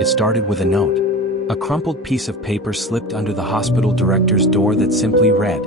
It started with a note. A crumpled piece of paper slipped under the hospital director's door that simply read,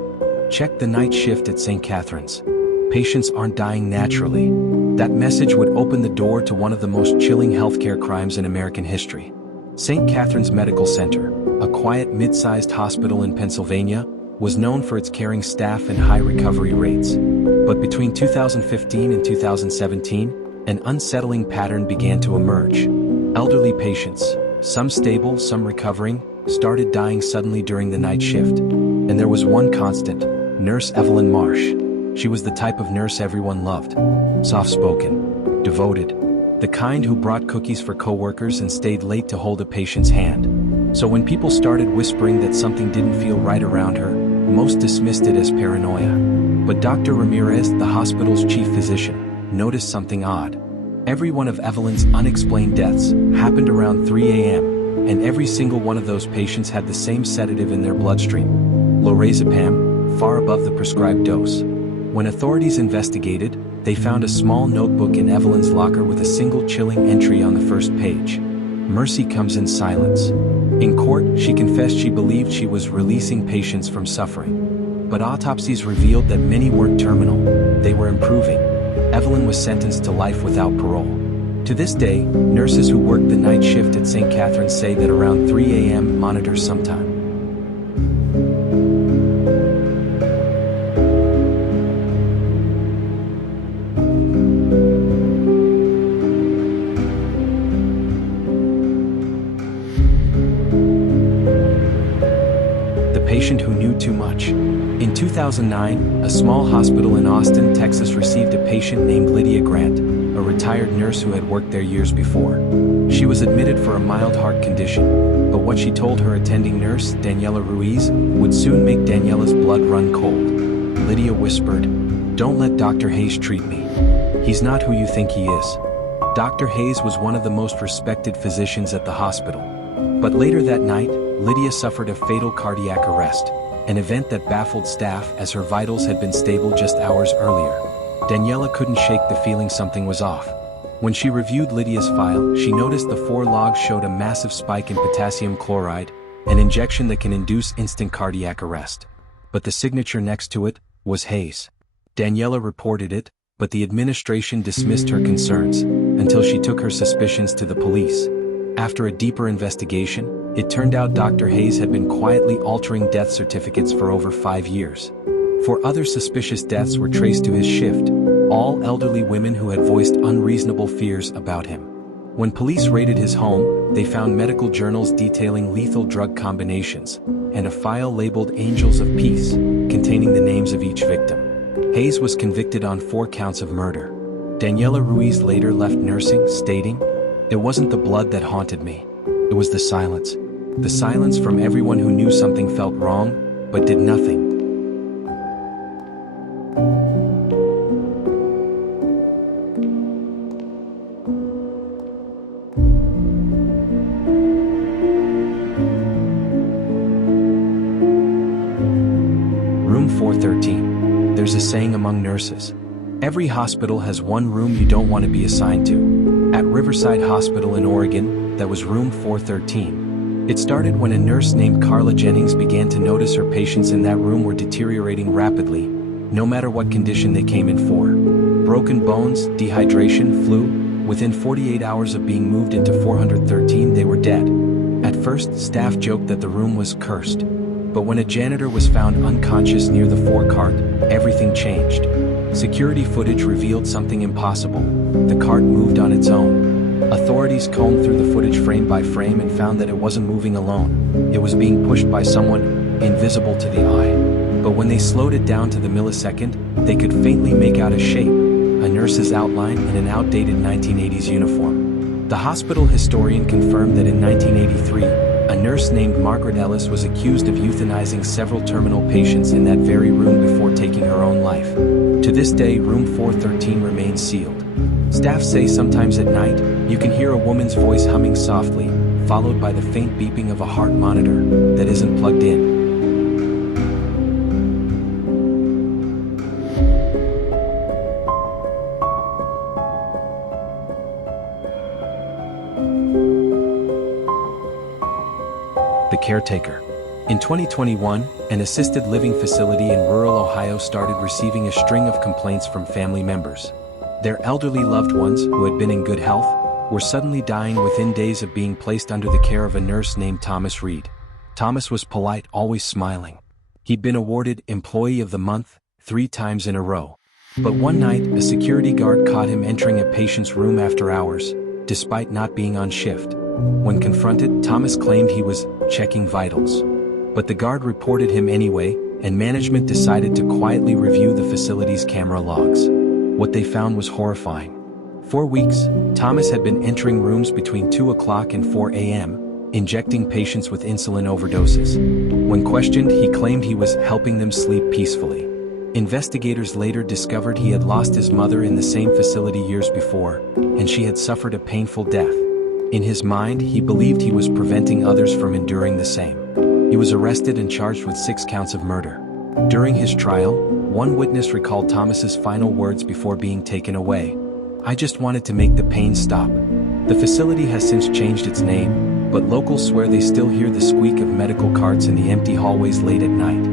"Check the night shift at St. Catherine's. Patients aren't dying naturally." That message would open the door to one of the most chilling healthcare crimes in American history. St. Catherine's Medical Center, a quiet mid-sized hospital in Pennsylvania, was known for its caring staff and high recovery rates. But between 2015 and 2017, an unsettling pattern began to emerge. Elderly patients, some stable, some recovering, started dying suddenly during the night shift. And there was one constant: Nurse Evelyn Marsh. She was the type of nurse everyone loved. Soft-spoken, devoted, the kind who brought cookies for coworkers and stayed late to hold a patient's hand. So when people started whispering that something didn't feel right around her, most dismissed it as paranoia. But Dr. Ramirez, the hospital's chief physician, noticed something odd. Every one of Evelyn's unexplained deaths happened around 3 a.m., and every single one of those patients had the same sedative in their bloodstream, lorazepam, far above the prescribed dose. When authorities investigated, they found a small notebook in Evelyn's locker with a single chilling entry on the first page. Mercy comes in silence. In court, she confessed she believed she was releasing patients from suffering. But autopsies revealed that many weren't terminal, they were improving. Evelyn was sentenced to life without parole. To this day, nurses who work the night shift at St. Catherine's say that around 3 a.m. monitors sometime. The patient who knew too much. In 2009, a small hospital in Austin, Texas received a patient named Lydia Grant, a retired nurse who had worked there years before. She was admitted for a mild heart condition, but what she told her attending nurse, Daniela Ruiz, would soon make Daniela's blood run cold. Lydia whispered, "Don't let Dr. Hayes treat me. He's not who you think he is." Dr. Hayes was one of the most respected physicians at the hospital. But later that night, Lydia suffered a fatal cardiac arrest, an event that baffled staff as her vitals had been stable just hours earlier. Daniela couldn't shake the feeling something was off. When she reviewed Lydia's file, she noticed the 4 logs showed a massive spike in potassium chloride, an injection that can induce instant cardiac arrest. But the signature next to it was Hayes. Daniela reported it, but the administration dismissed her concerns, until she took her suspicions to the police. After a deeper investigation, it turned out Dr. Hayes had been quietly altering death certificates for over 5 years. 4 other suspicious deaths were traced to his shift, all elderly women who had voiced unreasonable fears about him. When police raided his home, they found medical journals detailing lethal drug combinations, and a file labeled Angels of Peace, containing the names of each victim. Hayes was convicted on 4 counts of murder. Daniela Ruiz later left nursing, stating, "It wasn't the blood that haunted me. It was the silence. The silence from everyone who knew something felt wrong, but did nothing." Room 413. There's a saying among nurses. Every hospital has one room you don't want to be assigned to. At Riverside Hospital in Oregon, that was room 413. It started when a nurse named Carla Jennings began to notice her patients in that room were deteriorating rapidly, no matter what condition they came in for. Broken bones, dehydration, flu. Within 48 hours of being moved into 413, they were dead. At first, staff joked that the room was cursed. But when a janitor was found unconscious near the forecart, everything changed. Security footage revealed something impossible. The cart moved on its own. Authorities combed through the footage frame by frame and found that it wasn't moving alone. It was being pushed by someone invisible to the eye. But when they slowed it down to the millisecond, they could faintly make out a shape, a nurse's outline in an outdated 1980s uniform. The hospital historian confirmed that in 1983, a nurse named Margaret Ellis was accused of euthanizing several terminal patients in that very room before taking her own life. To this day, room 413 remains sealed. Staff say sometimes at night, you can hear a woman's voice humming softly, followed by the faint beeping of a heart monitor that isn't plugged in. The caretaker. In 2021, an assisted living facility in rural Ohio started receiving a string of complaints from family members. Their elderly loved ones, who had been in good health, were suddenly dying within days of being placed under the care of a nurse named Thomas Reed. Thomas was polite, always smiling. He'd been awarded Employee of the Month 3 times in a row. But one night, a security guard caught him entering a patient's room after hours, despite not being on shift. When confronted, Thomas claimed he was checking vitals. But the guard reported him anyway, and management decided to quietly review the facility's camera logs. What they found was horrifying. For weeks, Thomas had been entering rooms between 2 o'clock and 4 a.m., injecting patients with insulin overdoses. When questioned, he claimed he was helping them sleep peacefully. Investigators later discovered he had lost his mother in the same facility years before, and she had suffered a painful death. In his mind, he believed he was preventing others from enduring the same. He was arrested and charged with 6 counts of murder. During his trial, one witness recalled Thomas's final words before being taken away. "I just wanted to make the pain stop." The facility has since changed its name, but locals swear they still hear the squeak of medical carts in the empty hallways late at night.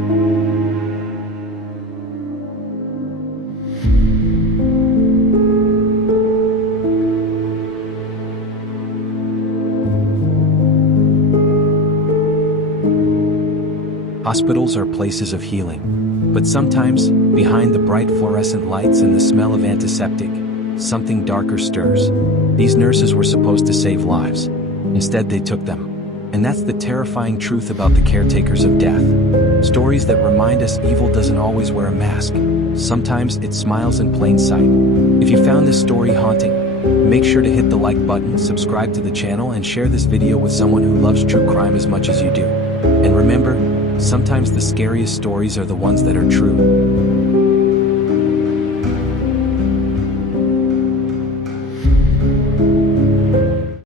Hospitals are places of healing. But sometimes, behind the bright fluorescent lights and the smell of antiseptic, something darker stirs. These nurses were supposed to save lives. Instead, they took them. And that's the terrifying truth about the caretakers of death. Stories that remind us evil doesn't always wear a mask. Sometimes it smiles in plain sight. If you found this story haunting, make sure to hit the like button, subscribe to the channel, and share this video with someone who loves true crime as much as you do. And remember, sometimes the scariest stories are the ones that are true.